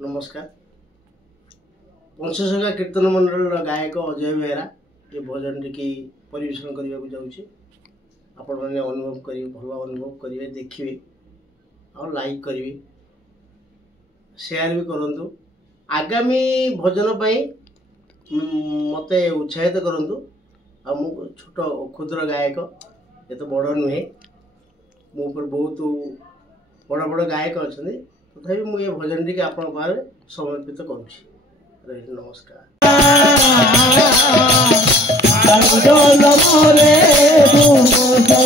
नमस्कार। पंचसखा कीर्तन मंडल गायक अजय बेहरा ये भजन टी परिवेशन करने को जाऊँगी। आपण मैंने अनुभव करेंगे, भल अनुभव करेंगे, देखिए और लाइक करेंगे, शेयर भी करूँ। आगामी भजन मते उत्साहित करूँ। आ मु छोट क्षुद्र गायक, ये तो बड़ नुहे, मो पर बहुत बड़ बड़ गायक अच्छा, तथापि मुझे भजन टी आप समर्पित करुँची। नमस्कार। Mono, mono, mono, mono.